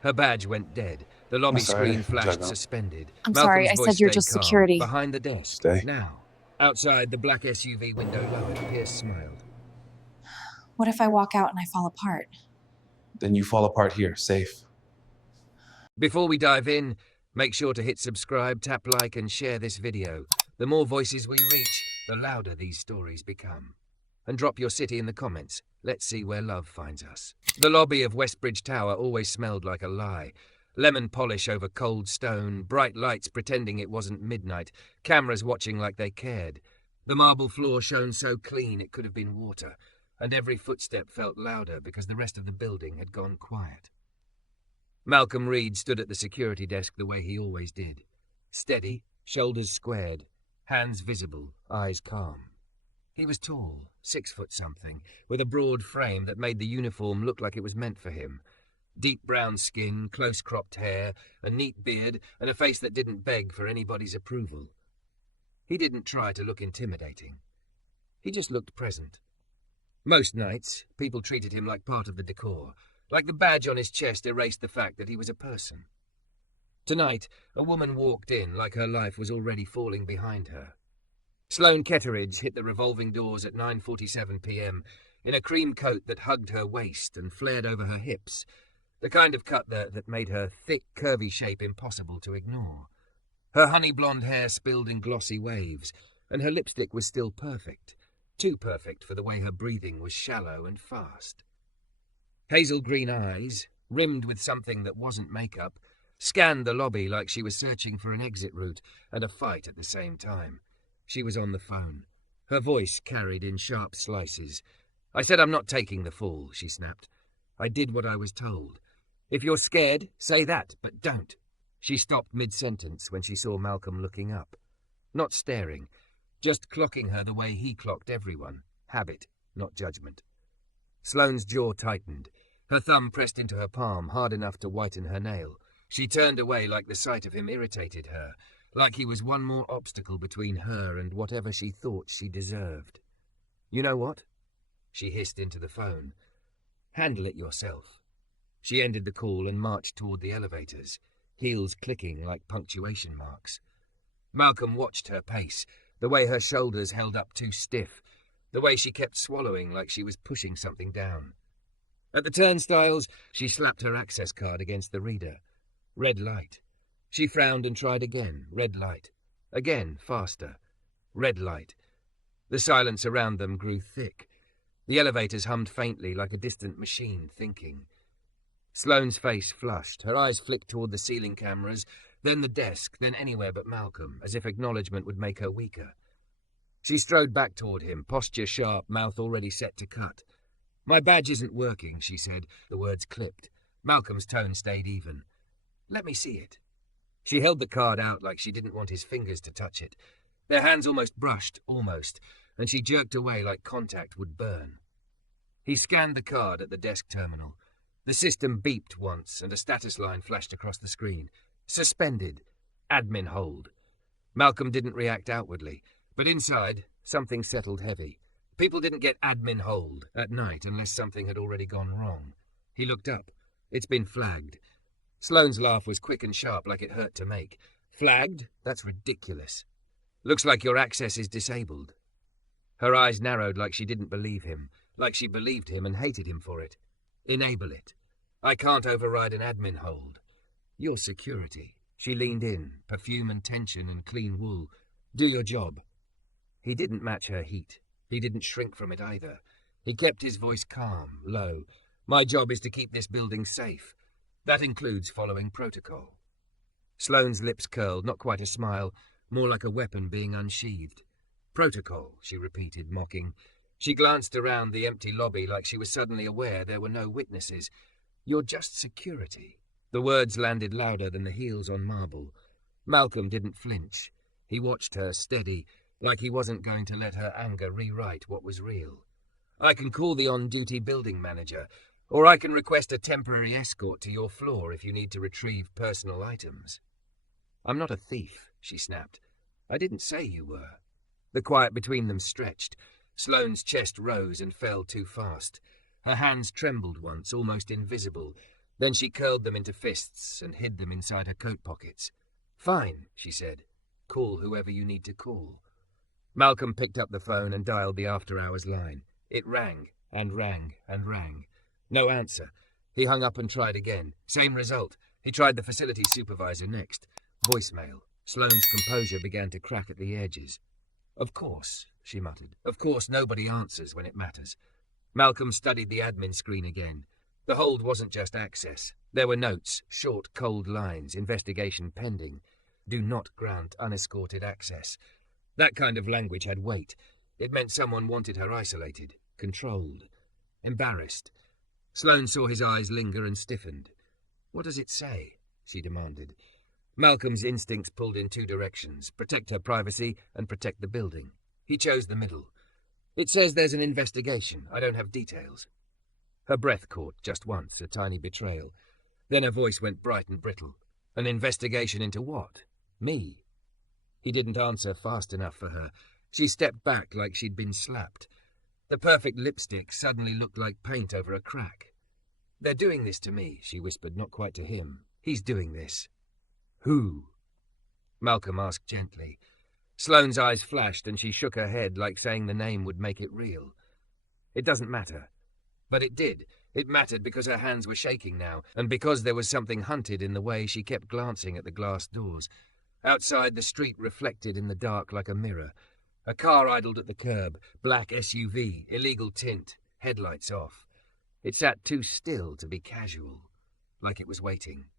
Her badge went dead. The I'm lobby sorry. screen flashed Juggle. suspended. I'm Malcolm's sorry, I voice said you're stayed just calm. security. Behind the desk. Stay. Now. Outside, the black SUV window lowered. Pierce smiled. What if I walk out and I fall apart? Then you fall apart here, safe. Before we dive in, make sure to hit subscribe, tap like, and share this video. The more voices we reach, the louder these stories become. And drop your city in the comments. Let's see where love finds us. The lobby of Westbridge Tower always smelled like a lie. Lemon polish over cold stone, bright lights pretending it wasn't midnight, cameras watching like they cared. The marble floor shone so clean it could have been water, and every footstep felt louder because the rest of the building had gone quiet. Malcolm Reed stood at the security desk the way he always did. Steady, shoulders squared, hands visible, eyes calm. He was tall, 6 foot something, with a broad frame that made the uniform look like it was meant for him. Deep brown skin, close-cropped hair, a neat beard, and a face that didn't beg for anybody's approval. He didn't try to look intimidating. He just looked present. Most nights, people treated him like part of the decor, like the badge on his chest erased the fact that he was a person. Tonight, a woman walked in like her life was already falling behind her. Sloane Ketteridge hit the revolving doors at 9:47 p.m. in a cream coat that hugged her waist and flared over her hips, the kind of cut that made her thick, curvy shape impossible to ignore. Her honey blonde hair spilled in glossy waves, and her lipstick was still perfect, too perfect for the way her breathing was shallow and fast. Hazel green eyes, rimmed with something that wasn't makeup, scanned the lobby like she was searching for an exit route and a fight at the same time. She was on the phone. Her voice carried in sharp slices. "I said I'm not taking the fall," she snapped. "I did what I was told. If you're scared, say that, but don't." She stopped mid-sentence when she saw Malcolm looking up. Not staring, just clocking her the way he clocked everyone. Habit, not judgment. Sloane's jaw tightened. Her thumb pressed into her palm hard enough to whiten her nail. She turned away like the sight of him irritated her, like he was one more obstacle between her and whatever she thought she deserved. "You know what?" She hissed into the phone. "Handle it yourself." She ended the call and marched toward the elevators, heels clicking like punctuation marks. Malcolm watched her pace, the way her shoulders held up too stiff, the way she kept swallowing like she was pushing something down. At the turnstiles, she slapped her access card against the reader. Red light. She frowned and tried again. Red light. Again, faster. Red light. The silence around them grew thick. The elevators hummed faintly like a distant machine thinking. Sloane's face flushed. Her eyes flicked toward the ceiling cameras, then the desk, then anywhere but Malcolm, as if acknowledgement would make her weaker. She strode back toward him, posture sharp, mouth already set to cut. "My badge isn't working," she said, the words clipped. Malcolm's tone stayed even. "Let me see it." She held the card out like she didn't want his fingers to touch it. Their hands almost brushed, and she jerked away like contact would burn. He scanned the card at the desk terminal. The system beeped once, and a status line flashed across the screen. Suspended. Admin hold. Malcolm didn't react outwardly, but inside, something settled heavy. People didn't get admin hold at night unless something had already gone wrong. He looked up. It's been flagged. Sloane's laugh was quick and sharp like it hurt to make. "Flagged? That's ridiculous. Looks like your access is disabled." Her eyes narrowed like she didn't believe him, like she believed him and hated him for it. "Enable it. I can't override an admin hold. Your security." She leaned in, perfume and tension and clean wool. "Do your job." He didn't match her heat. He didn't shrink from it either. He kept his voice calm, low. "My job is to keep this building safe. That includes following protocol." Sloane's lips curled, not quite a smile, more like a weapon being unsheathed. "Protocol," she repeated, mocking. She glanced around the empty lobby like she was suddenly aware there were no witnesses. "You're just security." The words landed louder than the heels on marble. Malcolm didn't flinch. He watched her, steady, like he wasn't going to let her anger rewrite what was real. "I can call the on-duty building manager, or I can request a temporary escort to your floor if you need to retrieve personal items." "I'm not a thief," she snapped. "I didn't say you were." The quiet between them stretched. Sloane's chest rose and fell too fast. Her hands trembled once, almost invisible. Then she curled them into fists and hid them inside her coat pockets. "Fine," she said. "Call whoever you need to call." Malcolm picked up the phone and dialed the after-hours line. It rang, and rang, and rang. No answer. He hung up and tried again. Same result. He tried the facility supervisor next. Voicemail. Sloane's composure began to crack at the edges. "Of course," she muttered. "Of course nobody answers when it matters." Malcolm studied the admin screen again. The hold wasn't just access. There were notes, short, cold lines, investigation pending. Do not grant unescorted access. That kind of language had weight. It meant someone wanted her isolated, controlled, embarrassed. Sloane saw his eyes linger and stiffened. "What does it say?" she demanded. Malcolm's instincts pulled in two directions, protect her privacy and protect the building. He chose the middle. "It says there's an investigation. I don't have details." Her breath caught just once, a tiny betrayal. Then her voice went bright and brittle. "An investigation into what? Me?" He didn't answer fast enough for her. She stepped back like she'd been slapped. The perfect lipstick suddenly looked like paint over a crack. "They're doing this to me," she whispered, not quite to him. "He's doing this." "Who?" Malcolm asked gently. Sloane's eyes flashed and she shook her head like saying the name would make it real. "It doesn't matter." But it did. It mattered because her hands were shaking now, and because there was something hunted in the way she kept glancing at the glass doors. Outside, the street reflected in the dark like a mirror. A car idled at the curb, black SUV, illegal tint, headlights off. It sat too still to be casual, like it was waiting.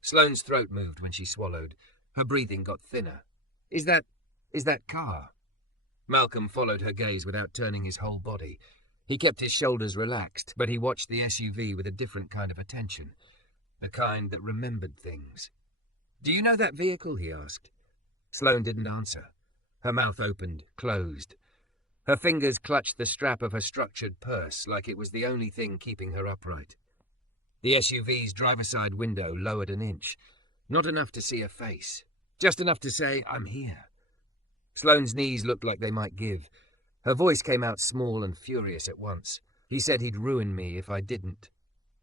Sloane's throat moved when she swallowed. Her breathing got thinner. Is that car?" Malcolm followed her gaze without turning his whole body. He kept his shoulders relaxed, but he watched the SUV with a different kind of attention, the kind that remembered things. "Do you know that vehicle?" he asked. Sloane didn't answer. Her mouth opened, closed. Her fingers clutched the strap of her structured purse like it was the only thing keeping her upright. The SUV's driver-side window lowered an inch. Not enough to see her face. Just enough to say, "I'm here." Sloane's knees looked like they might give. Her voice came out small and furious at once. "He said he'd ruin me if I didn't."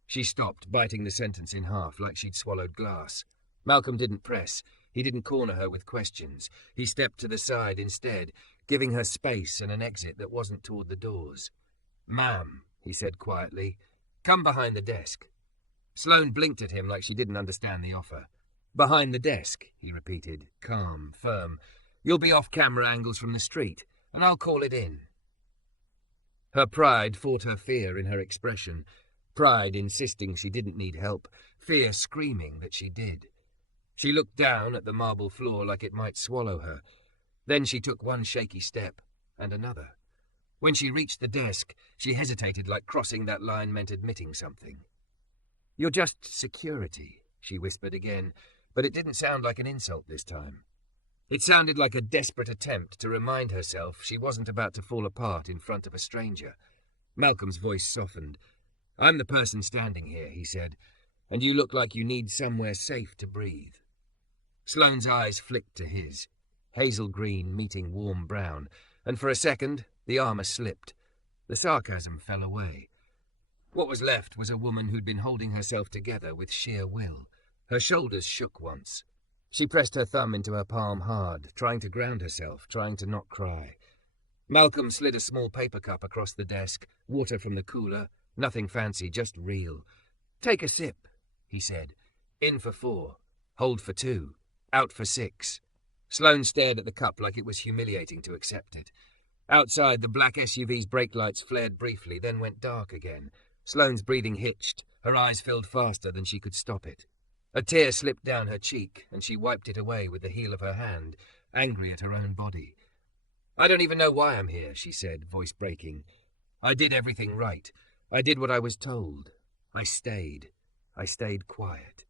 She stopped, biting the sentence in half like she'd swallowed glass. Malcolm didn't press. He didn't corner her with questions. He stepped to the side instead, giving her space and an exit that wasn't toward the doors. "Ma'am," he said quietly, "come behind the desk." Sloane blinked at him like she didn't understand the offer. "Behind the desk," he repeated, calm, firm. "You'll be off camera angles from the street, and I'll call it in." Her pride fought her fear in her expression. Pride insisting she didn't need help, fear screaming that she did. She looked down at the marble floor like it might swallow her. Then she took one shaky step, and another. When she reached the desk, she hesitated like crossing that line meant admitting something. "You're just security," she whispered again, but it didn't sound like an insult this time. It sounded like a desperate attempt to remind herself she wasn't about to fall apart in front of a stranger. Malcolm's voice softened. "I'm the person standing here," he said, "and you look like you need somewhere safe to breathe." Sloane's eyes flicked to his, hazel green meeting warm brown, and for a second the armor slipped. The sarcasm fell away. What was left was a woman who'd been holding herself together with sheer will. Her shoulders shook once. She pressed her thumb into her palm hard, trying to ground herself, trying to not cry. Malcolm slid a small paper cup across the desk, water from the cooler, nothing fancy, just real. "Take a sip," he said. "In for 4. Hold for 2. Out for 6. Sloane stared at the cup like it was humiliating to accept it. Outside, the black SUV's brake lights flared briefly, then went dark again. Sloane's breathing hitched. Her eyes filled faster than she could stop it. A tear slipped down her cheek, and she wiped it away with the heel of her hand, angry at her own body. "I don't even know why I'm here," she said, voice breaking. "I did everything right. I did what I was told. I stayed. I stayed quiet."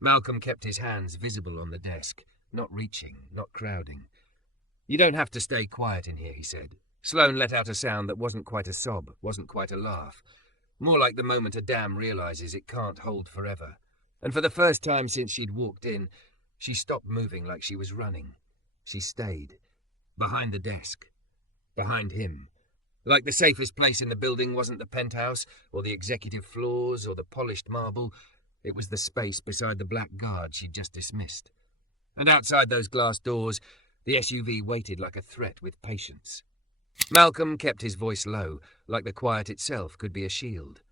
Malcolm kept his hands visible on the desk, not reaching, not crowding. "You don't have to stay quiet in here," he said. Sloane let out a sound that wasn't quite a sob, wasn't quite a laugh. More like the moment a dam realizes it can't hold forever. And for the first time since she'd walked in, she stopped moving like she was running. She stayed. Behind the desk. Behind him. Like the safest place in the building wasn't the penthouse, or the executive floors, or the polished marble. It was the space beside the black guard she'd just dismissed. And outside those glass doors, the SUV waited like a threat with patience. Malcolm kept his voice low, like the quiet itself could be a shield.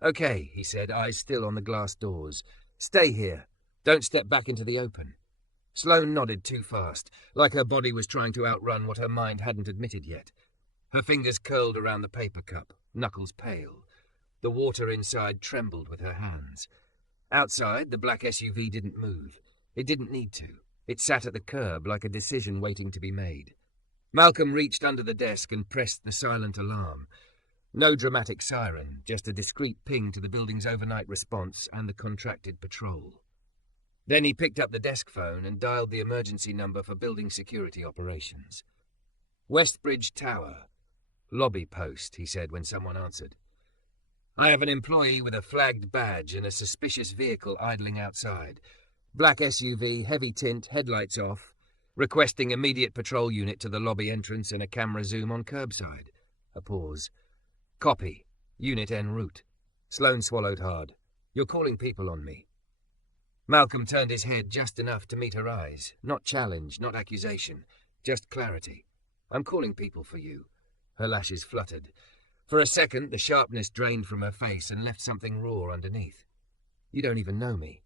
"Okay," he said, eyes still on the glass doors. "Stay here. Don't step back into the open." Sloane nodded too fast, like her body was trying to outrun what her mind hadn't admitted yet. Her fingers curled around the paper cup, knuckles pale. The water inside trembled with her hands. Outside, the black SUV didn't move. It didn't need to. It sat at the curb like a decision waiting to be made. Malcolm reached under the desk and pressed the silent alarm. No dramatic siren, just a discreet ping to the building's overnight response and the contracted patrol. Then he picked up the desk phone and dialed the emergency number for building security operations. "Westbridge Tower. Lobby post," he said when someone answered. "I have an employee with a flagged badge and a suspicious vehicle idling outside. Black SUV, heavy tint, headlights off. Requesting immediate patrol unit to the lobby entrance and a camera zoom on curbside." A pause. "Copy. Unit en route." Sloane swallowed hard. "You're calling people on me." Malcolm turned his head just enough to meet her eyes. Not challenge, not accusation, just clarity. "I'm calling people for you." Her lashes fluttered. For a second, the sharpness drained from her face and left something raw underneath. "You don't even know me."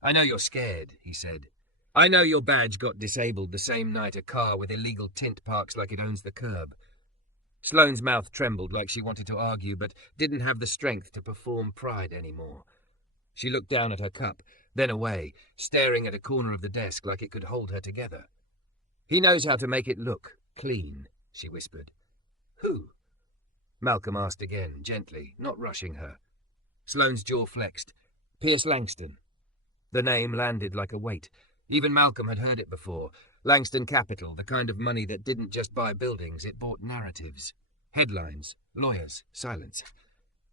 "I know you're scared," he said. "I know your badge got disabled the same night a car with illegal tint parks like it owns the curb." Sloane's mouth trembled like she wanted to argue, but didn't have the strength to perform pride anymore. She looked down at her cup, then away, staring at a corner of the desk like it could hold her together. "He knows how to make it look clean," she whispered. "Who?" Malcolm asked again, gently, not rushing her. Sloane's jaw flexed. "Pierce Langston." The name landed like a weight. Even Malcolm had heard it before. Langston Capital, the kind of money that didn't just buy buildings, it bought narratives. Headlines, lawyers, silence.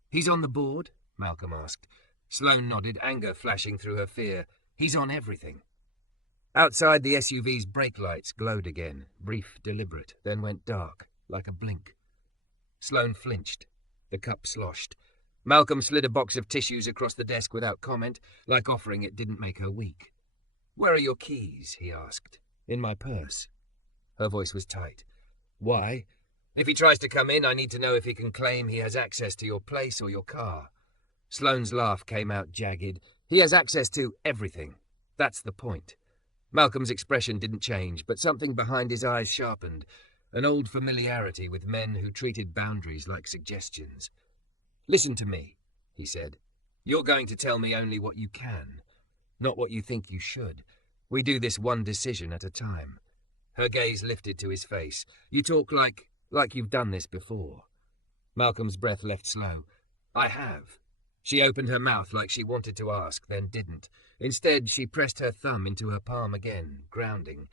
"He's on the board?" Malcolm asked. Sloane nodded, anger flashing through her fear. "He's on everything." Outside, the SUV's brake lights glowed again, brief, deliberate, then went dark, like a blink. Sloane flinched. The cup sloshed. Malcolm slid a box of tissues across the desk without comment, like offering it didn't make her weak. "Where are your keys?" he asked. "In my purse." Her voice was tight. "Why? If he tries to come in, I need to know if he can claim he has access to your place or your car." Sloane's laugh came out jagged. "He has access to everything. That's the point." Malcolm's expression didn't change, but something behind his eyes sharpened, an old familiarity with men who treated boundaries like suggestions. "Listen to me," he said. "You're going to tell me only what you can, not what you think you should. We do this one decision at a time." Her gaze lifted to his face. "You talk like you've done this before." Malcolm's breath left slow. "I have." She opened her mouth like she wanted to ask, then didn't. Instead, she pressed her thumb into her palm again, grounding.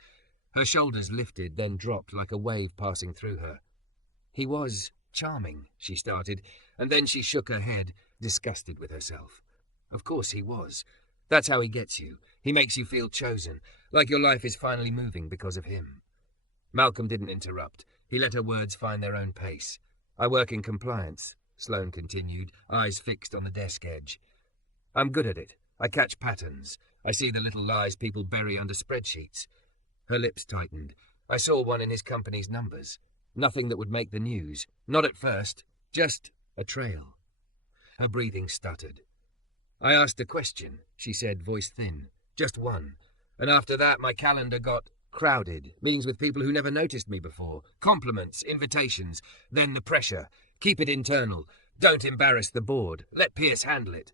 Her shoulders lifted, then dropped like a wave passing through her. "He was charming," she started, and then she shook her head, disgusted with herself. "Of course he was. That's how he gets you. He makes you feel chosen, like your life is finally moving because of him." Malcolm didn't interrupt. He let her words find their own pace. "I work in compliance," Sloane continued, eyes fixed on the desk edge. "I'm good at it. I catch patterns. I see the little lies people bury under spreadsheets." Her lips tightened. "I saw one in his company's numbers. Nothing that would make the news. Not at first. Just a trail." Her breathing stuttered. "I asked a question," she said, voice thin. "Just one. And after that, my calendar got crowded. Meetings with people who never noticed me before. Compliments, invitations. Then the pressure. Keep it internal. Don't embarrass the board. Let Pierce handle it."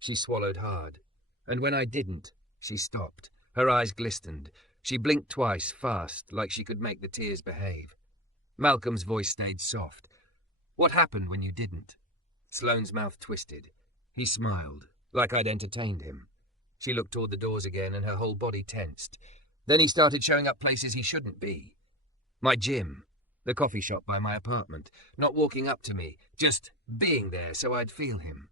She swallowed hard. "And when I didn't," she stopped. Her eyes glistened. She blinked twice, fast, like she could make the tears behave. Malcolm's voice stayed soft. "What happened when you didn't?" Sloane's mouth twisted. He smiled, like I'd entertained him. She looked toward the doors again, and her whole body tensed. "Then he started showing up places he shouldn't be. My gym, the coffee shop by my apartment, not walking up to me, just being there so I'd feel him."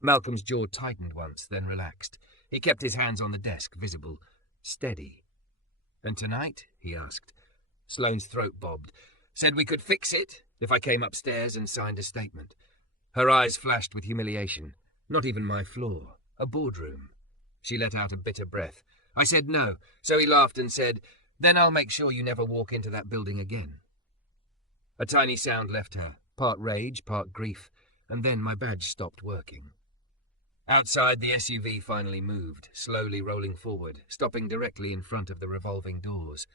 Malcolm's jaw tightened once, then relaxed. He kept his hands on the desk, visible, steady. "And tonight?" he asked. Sloane's throat bobbed. "Said we could fix it, If I came upstairs and signed a statement. Her eyes flashed with humiliation. Not even my floor. A boardroom. She let out a bitter breath. I said no, so he laughed and said, "Then I'll make sure you never walk into that building again." A tiny sound left her, part rage, part grief, and then my badge stopped working. Outside, the SUV finally moved, slowly rolling forward, stopping directly in front of the revolving doors.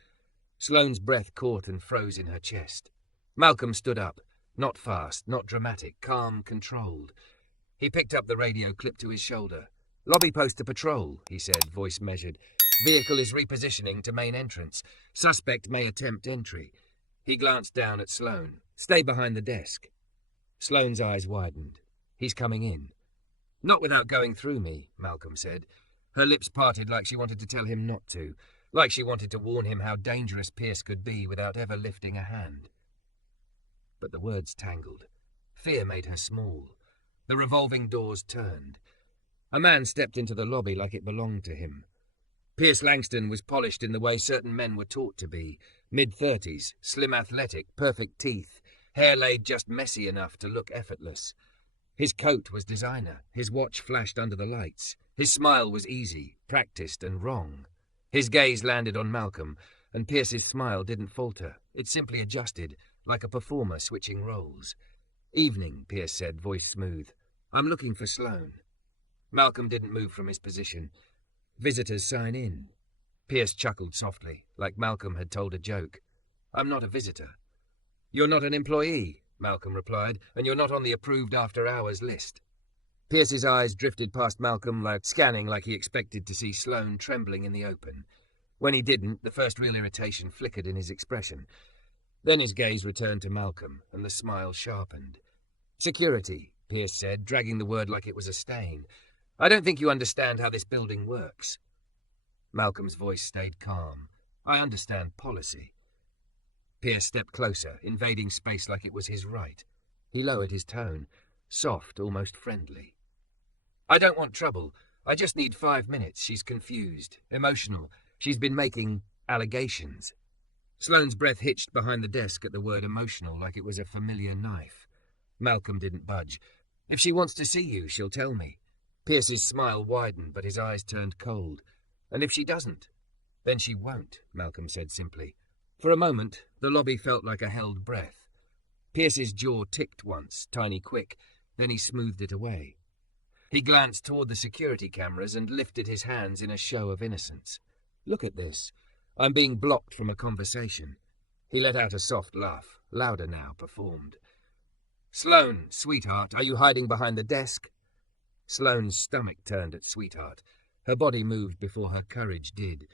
Sloane's breath caught and froze in her chest. Malcolm stood up, not fast, not dramatic, calm, controlled. He picked up the radio clipped to his shoulder. "Lobby post to patrol," he said, voice measured. "Vehicle is repositioning to main entrance. Suspect may attempt entry." He glanced down at Sloane. "Stay behind the desk." Sloane's eyes widened. "He's coming in." "Not without going through me," Malcolm said. Her lips parted like she wanted to tell him not to, like she wanted to warn him how dangerous Pierce could be without ever lifting a hand. But the words tangled. Fear made her small. The revolving doors turned. A man stepped into the lobby like it belonged to him. Pierce Langston was polished in the way certain men were taught to be. Mid-30s, slim athletic, perfect teeth, hair laid just messy enough to look effortless. His coat was designer, his watch flashed under the lights. His smile was easy, practiced and wrong. His gaze landed on Malcolm, and Pierce's smile didn't falter. It simply adjusted, like a performer switching roles. "Evening," Pierce said, voice smooth. "I'm looking for Sloane." Malcolm didn't move from his position. "Visitors sign in." Pierce chuckled softly, like Malcolm had told a joke. "I'm not a visitor." "You're not an employee," Malcolm replied, "and you're not on the approved after-hours list." Pierce's eyes drifted past Malcolm, scanning like he expected to see Sloane trembling in the open. When he didn't, the first real irritation flickered in his expression. Then his gaze returned to Malcolm, and the smile sharpened. "Security," Pierce said, dragging the word like it was a stain. "I don't think you understand how this building works." Malcolm's voice stayed calm. "I understand policy." Pierce stepped closer, invading space like it was his right. He lowered his tone, soft, almost friendly. "I don't want trouble. I just need 5 minutes. She's confused, emotional. She's been making allegations." Sloane's breath hitched behind the desk at the word emotional like it was a familiar knife. Malcolm didn't budge. "If she wants to see you, she'll tell me." Pierce's smile widened, but his eyes turned cold. "And if she doesn't?" "Then she won't," Malcolm said simply. For a moment, the lobby felt like a held breath. Pierce's jaw ticked once, tiny quick, then he smoothed it away. He glanced toward the security cameras and lifted his hands in a show of innocence. "Look at this. I'm being blocked from a conversation." He let out a soft laugh, louder now, performed. "Sloane, sweetheart, are you hiding behind the desk?" Sloane's stomach turned at sweetheart. Her body moved before her courage did.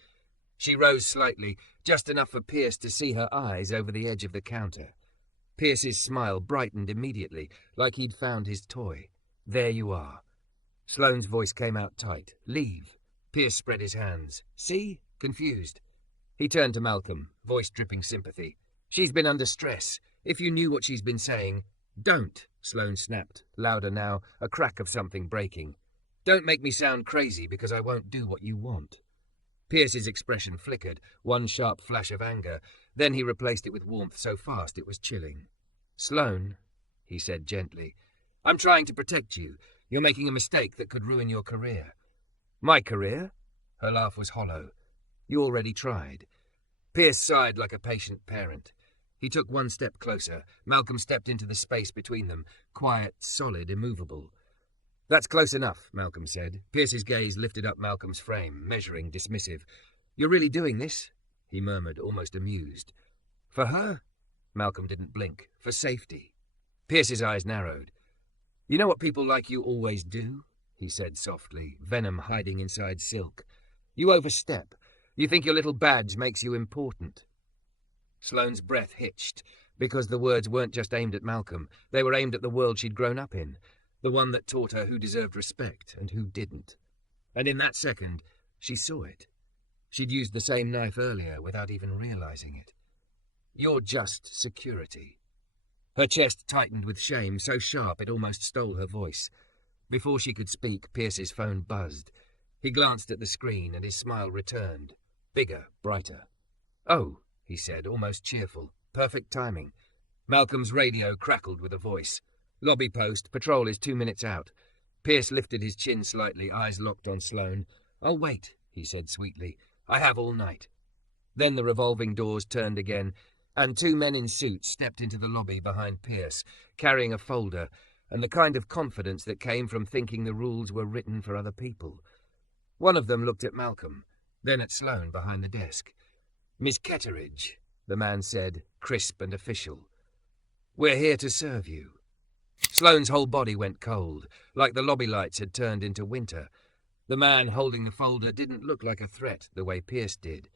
She rose slightly, just enough for Pierce to see her eyes over the edge of the counter. Pierce's smile brightened immediately, like he'd found his toy. "There you are." Sloane's voice came out tight. "Leave." Pierce spread his hands. "See? Confused." He turned to Malcolm, voice dripping sympathy. "She's been under stress. If you knew what she's been saying—" "Don't," Sloane snapped, louder now, a crack of something breaking. "Don't make me sound crazy because I won't do what you want." Pierce's expression flickered, one sharp flash of anger. Then he replaced it with warmth so fast it was chilling. "Sloane," he said gently, "I'm trying to protect you. You're making a mistake that could ruin your career." "My career?" Her laugh was hollow. "You already tried." Pierce sighed like a patient parent. He took one step closer. Malcolm stepped into the space between them, quiet, solid, immovable. "That's close enough," Malcolm said. Pierce's gaze lifted up Malcolm's frame, measuring, dismissive. "You're really doing this?" he murmured, almost amused. "For her?" Malcolm didn't blink. "For safety." Pierce's eyes narrowed. "You know what people like you always do?" he said softly, venom hiding inside silk. "You overstep. You think your little badge makes you important." Sloane's breath hitched, because the words weren't just aimed at Malcolm. They were aimed at the world she'd grown up in, the one that taught her who deserved respect and who didn't. And in that second, she saw it. She'd used the same knife earlier without even realizing it. "You're just security." Her chest tightened with shame, so sharp it almost stole her voice. Before she could speak, Pierce's phone buzzed. He glanced at the screen and his smile returned. Bigger, brighter. "Oh," he said, almost cheerful. "Perfect timing." Malcolm's radio crackled with a voice. Lobby post, patrol is 2 minutes out. Pierce lifted his chin slightly, eyes locked on Sloane. I'll wait, he said sweetly. I have all night. Then the revolving doors turned again, and 2 men in suits stepped into the lobby behind Pierce, carrying a folder, and the kind of confidence that came from thinking the rules were written for other people. One of them looked at Malcolm, then at Sloane behind the desk. Miss Ketteridge, the man said, crisp and official. We're here to serve you. Sloane's whole body went cold, like the lobby lights had turned into winter. The man holding the folder didn't look like a threat the way Pierce did.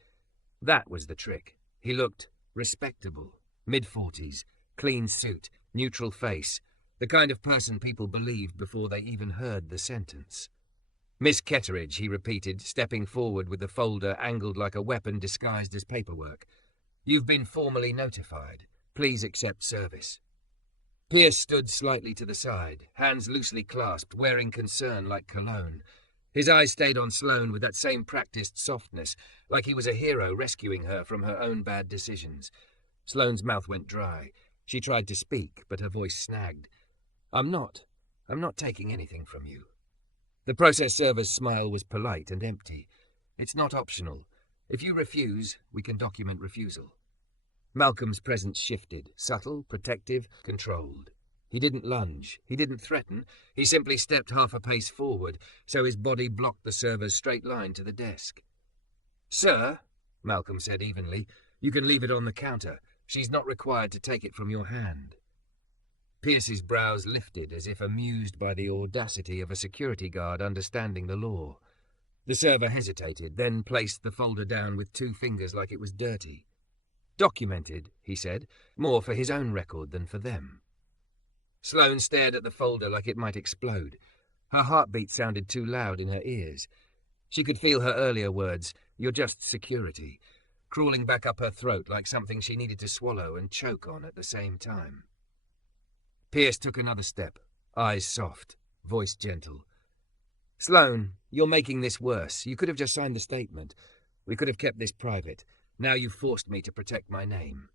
That was the trick. He looked respectable, mid-40s, clean suit, neutral face, the kind of person people believed before they even heard the sentence. Miss Ketteridge, he repeated, stepping forward with the folder angled like a weapon disguised as paperwork. You've been formally notified. Please accept service. Pierce stood slightly to the side, hands loosely clasped, wearing concern like cologne. His eyes stayed on Sloane with that same practiced softness, like he was a hero rescuing her from her own bad decisions. Sloane's mouth went dry. She tried to speak, but her voice snagged. I'm not taking anything from you. The process server's smile was polite and empty. It's not optional. If you refuse, we can document refusal. Malcolm's presence shifted, subtle, protective, controlled. He didn't lunge. He didn't threaten. He simply stepped half a pace forward, so his body blocked the server's straight line to the desk. Sir, Malcolm said evenly, you can leave it on the counter. She's not required to take it from your hand. Pierce's brows lifted as if amused by the audacity of a security guard understanding the law. The server hesitated, then placed the folder down with 2 fingers like it was dirty. Documented, he said, more for his own record than for them. Sloane stared at the folder like it might explode. Her heartbeat sounded too loud in her ears. She could feel her earlier words, "You're just security," crawling back up her throat like something she needed to swallow and choke on at the same time. Pierce took another step, eyes soft, voice gentle. Sloane, you're making this worse. You could have just signed the statement. We could have kept this private. Now you've forced me to protect my name.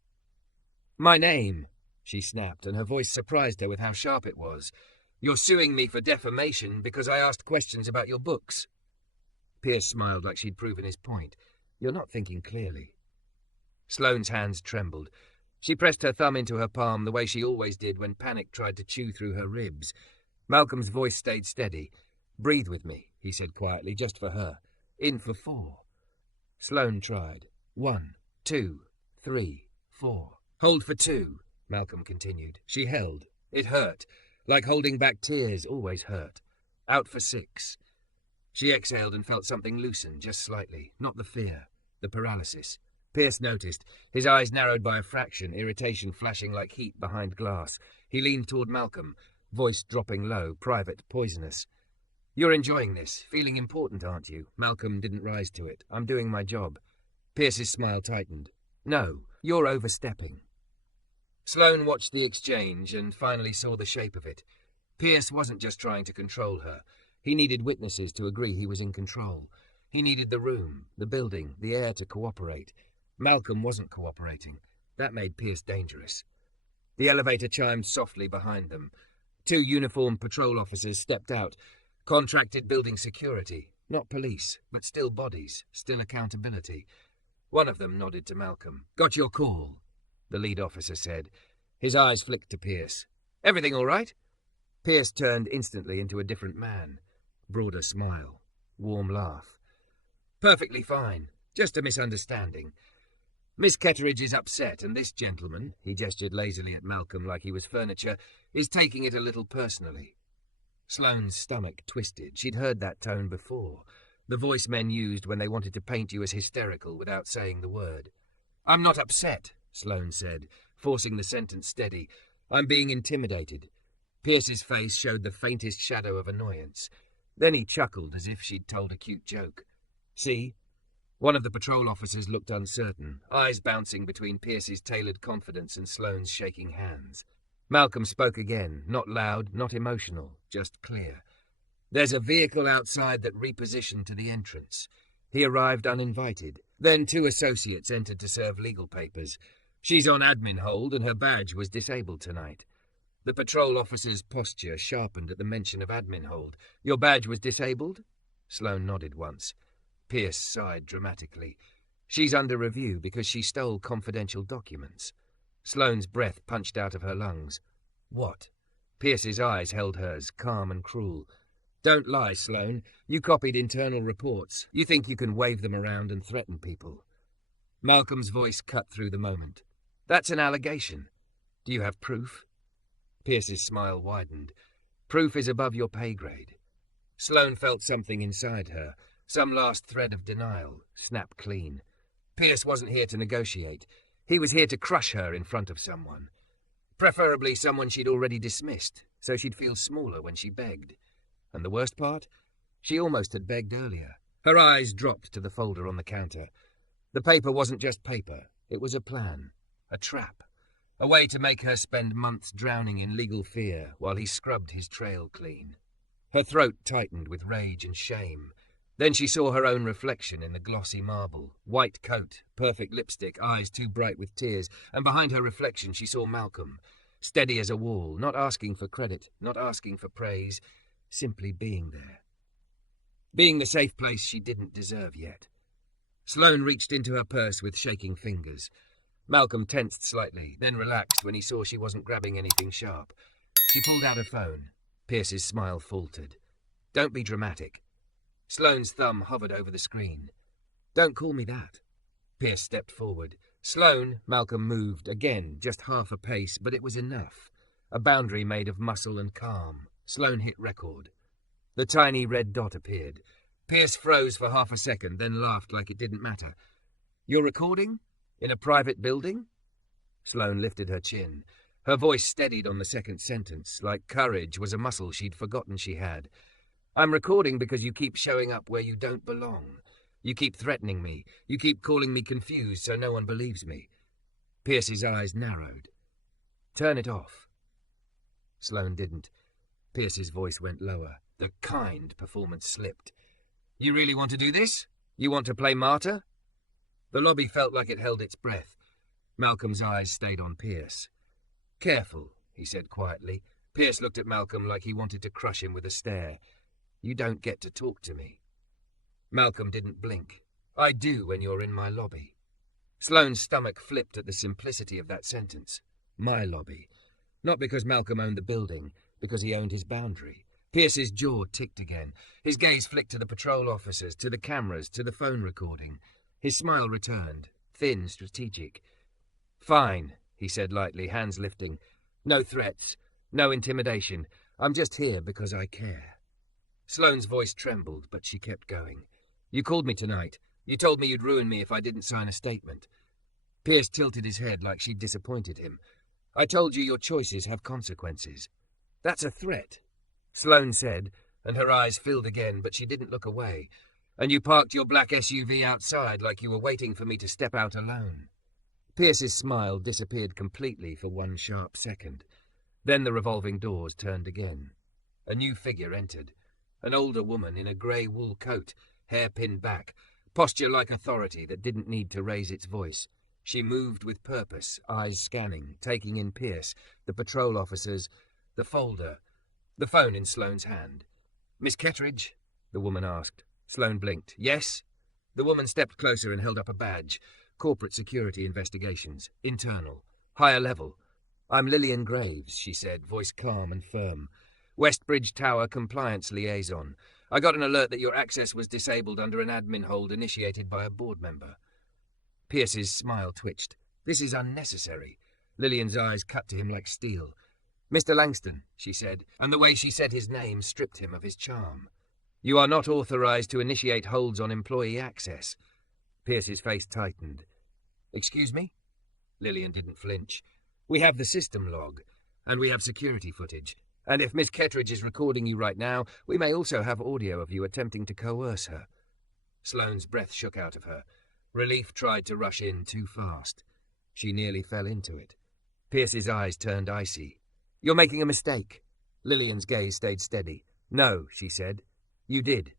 My name, she snapped, and her voice surprised her with how sharp it was. You're suing me for defamation because I asked questions about your books. Pierce smiled like she'd proven his point. You're not thinking clearly. Sloane's hands trembled. She pressed her thumb into her palm the way she always did when panic tried to chew through her ribs. Malcolm's voice stayed steady. Breathe with me, he said quietly, just for her. In for 4. Sloane tried. 1, 2, 3, 4. Hold for 2, Malcolm continued. She held. It hurt, like holding back tears always hurt. Out for 6. She exhaled and felt something loosen, just slightly. Not the fear, the paralysis. Pierce noticed, his eyes narrowed by a fraction, irritation flashing like heat behind glass. He leaned toward Malcolm, voice dropping low, private, poisonous. You're enjoying this, feeling important, aren't you? Malcolm didn't rise to it. I'm doing my job. Pierce's smile tightened. No, you're overstepping. Sloane watched the exchange and finally saw the shape of it. Pierce wasn't just trying to control her. He needed witnesses to agree he was in control. He needed the room, the building, the air to cooperate. Malcolm wasn't cooperating. That made Pierce dangerous. The elevator chimed softly behind them. 2 uniformed patrol officers stepped out. Contracted building security. Not police, but still bodies, still accountability. One of them nodded to Malcolm. Got your call, the lead officer said. His eyes flicked to Pierce. Everything all right? Pierce turned instantly into a different man. Broader smile. Warm laugh. Perfectly fine. Just a misunderstanding. Miss Ketteridge is upset, and this gentleman, he gestured lazily at Malcolm like he was furniture, is taking it a little personally. Sloane's stomach twisted. She'd heard that tone before. The voice men used when they wanted to paint you as hysterical without saying the word. I'm not upset, Sloane said, forcing the sentence steady. I'm being intimidated. Pierce's face showed the faintest shadow of annoyance. Then he chuckled as if she'd told a cute joke. See? One of the patrol officers looked uncertain, eyes bouncing between Pierce's tailored confidence and Sloane's shaking hands. Malcolm spoke again, not loud, not emotional, just clear. There's a vehicle outside that repositioned to the entrance. He arrived uninvited. Then 2 associates entered to serve legal papers. She's on admin hold and her badge was disabled tonight. The patrol officer's posture sharpened at the mention of admin hold. Your badge was disabled? Sloane nodded once. Pierce sighed dramatically. She's under review because she stole confidential documents. Sloane's breath punched out of her lungs. What? Pierce's eyes held hers, calm and cruel. Don't lie, Sloane. You copied internal reports. You think you can wave them around and threaten people. Malcolm's voice cut through the moment. That's an allegation. Do you have proof? Pierce's smile widened. Proof is above your pay grade. Sloane felt something inside her, some last thread of denial, snap clean. Pierce wasn't here to negotiate. He was here to crush her in front of someone. Preferably someone she'd already dismissed, so she'd feel smaller when she begged. And the worst part? She almost had begged earlier. Her eyes dropped to the folder on the counter. The paper wasn't just paper. It was a plan. A trap. A way to make her spend months drowning in legal fear while he scrubbed his trail clean. Her throat tightened with rage and shame. Then she saw her own reflection in the glossy marble. White coat, perfect lipstick, eyes too bright with tears, and behind her reflection she saw Malcolm, steady as a wall, not asking for credit, not asking for praise, simply being there. Being the safe place she didn't deserve yet. Sloane reached into her purse with shaking fingers. Malcolm tensed slightly, then relaxed when he saw she wasn't grabbing anything sharp. She pulled out her phone. Pierce's smile faltered. Don't be dramatic. Sloane's thumb hovered over the screen. Don't call me that. Pierce stepped forward. Sloane, Malcolm moved, again, just half a pace, but it was enough. A boundary made of muscle and calm. Sloane hit record. The tiny red dot appeared. Pierce froze for half a second, then laughed like it didn't matter. You're recording? In a private building? Sloane lifted her chin. Her voice steadied on the second sentence, like courage was a muscle she'd forgotten she had. I'm recording because you keep showing up where you don't belong. You keep threatening me. You keep calling me confused so no one believes me. Pierce's eyes narrowed. Turn it off. Sloane didn't. Pierce's voice went lower. The kind performance slipped. You really want to do this? You want to play martyr? The lobby felt like it held its breath. Malcolm's eyes stayed on Pierce. Careful, he said quietly. Pierce looked at Malcolm like he wanted to crush him with a stare. You don't get to talk to me. Malcolm didn't blink. I do when you're in my lobby. Sloane's stomach flipped at the simplicity of that sentence. My lobby. Not because Malcolm owned the building, because he owned his boundary. Pierce's jaw ticked again. His gaze flicked to the patrol officers, to the cameras, to the phone recording. His smile returned, thin, strategic. Fine, he said lightly, hands lifting. No threats, no intimidation. I'm just here because I care. Sloane's voice trembled, but she kept going. You called me tonight. You told me you'd ruin me if I didn't sign a statement. Pierce tilted his head like she'd disappointed him. I told you your choices have consequences. That's a threat, Sloane said, and her eyes filled again, but she didn't look away. And you parked your black SUV outside like you were waiting for me to step out alone. Pierce's smile disappeared completely for one sharp second. Then the revolving doors turned again. A new figure entered. An older woman in a grey wool coat, hair pinned back, posture like authority that didn't need to raise its voice. She moved with purpose, eyes scanning, taking in Pierce, the patrol officers, the folder, the phone in Sloane's hand. Miss Kettridge? The woman asked. Sloane blinked. Yes? The woman stepped closer and held up a badge. Corporate security investigations. Internal. Higher level. I'm Lillian Graves, she said, voice calm and firm. Westbridge Tower compliance liaison. I got an alert that your access was disabled under an admin hold initiated by a board member. Pierce's smile twitched. This is unnecessary. Lillian's eyes cut to him like steel. Mr. Langston, she said, and the way she said his name stripped him of his charm. You are not authorized to initiate holds on employee access. Pierce's face tightened. Excuse me? Lillian didn't flinch. We have the system log, and we have security footage. And if Miss Kettridge is recording you right now, we may also have audio of you attempting to coerce her. Sloane's breath shook out of her. Relief tried to rush in too fast. She nearly fell into it. Pierce's eyes turned icy. You're making a mistake. Lillian's gaze stayed steady. No, she said. You did.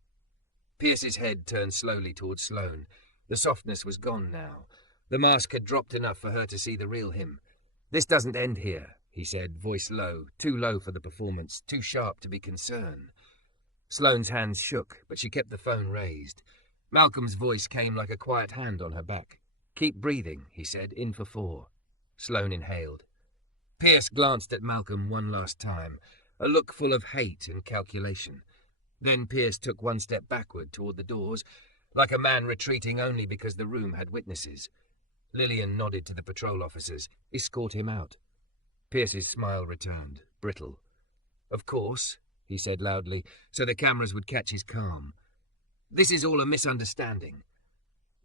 Pierce's head turned slowly towards Sloane. The softness was gone now. The mask had dropped enough for her to see the real him. "This doesn't end here," he said, voice low, too low for the performance, too sharp to be concern. Sloane's hands shook, but she kept the phone raised. Malcolm's voice came like a quiet hand on her back. "Keep breathing," he said, "in for 4. Sloane inhaled. Pierce glanced at Malcolm one last time, a look full of hate and calculation. Then Pierce took one step backward toward the doors, like a man retreating only because the room had witnesses. Lillian nodded to the patrol officers. "Escort him out." Pierce's smile returned, brittle. "Of course," he said loudly, so the cameras would catch his calm. "This is all a misunderstanding."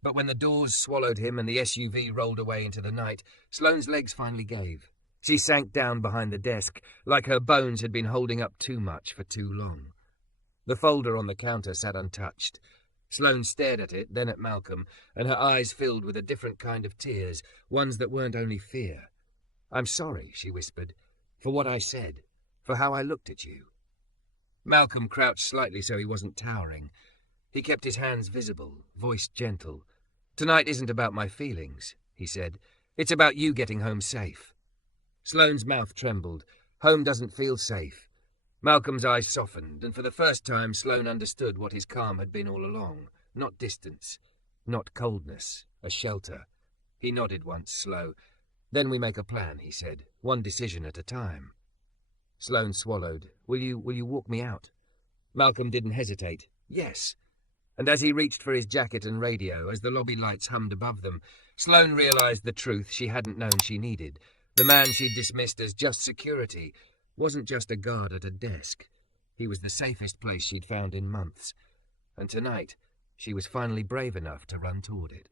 But when the doors swallowed him and the SUV rolled away into the night, Sloane's legs finally gave. She sank down behind the desk, like her bones had been holding up too much for too long. The folder on the counter sat untouched. Sloane stared at it, then at Malcolm, and her eyes filled with a different kind of tears, ones that weren't only fear. "I'm sorry," she whispered, "for what I said, for how I looked at you." Malcolm crouched slightly so he wasn't towering. He kept his hands visible, voice gentle. "Tonight isn't about my feelings," he said. "It's about you getting home safe." Sloane's mouth trembled. Home doesn't feel safe. Malcolm's eyes softened, and for the first time Sloane understood what his calm had been all along. Not distance, not coldness, a shelter. He nodded once, slow. "Then we make a plan," he said, "one decision at a time." Sloane swallowed. Will you walk me out?" Malcolm didn't hesitate. "Yes." And as he reached for his jacket and radio, as the lobby lights hummed above them, Sloane realized the truth she hadn't known she needed. The man she'd dismissed as just security wasn't just a guard at a desk. He was the safest place she'd found in months. And tonight, she was finally brave enough to run toward it.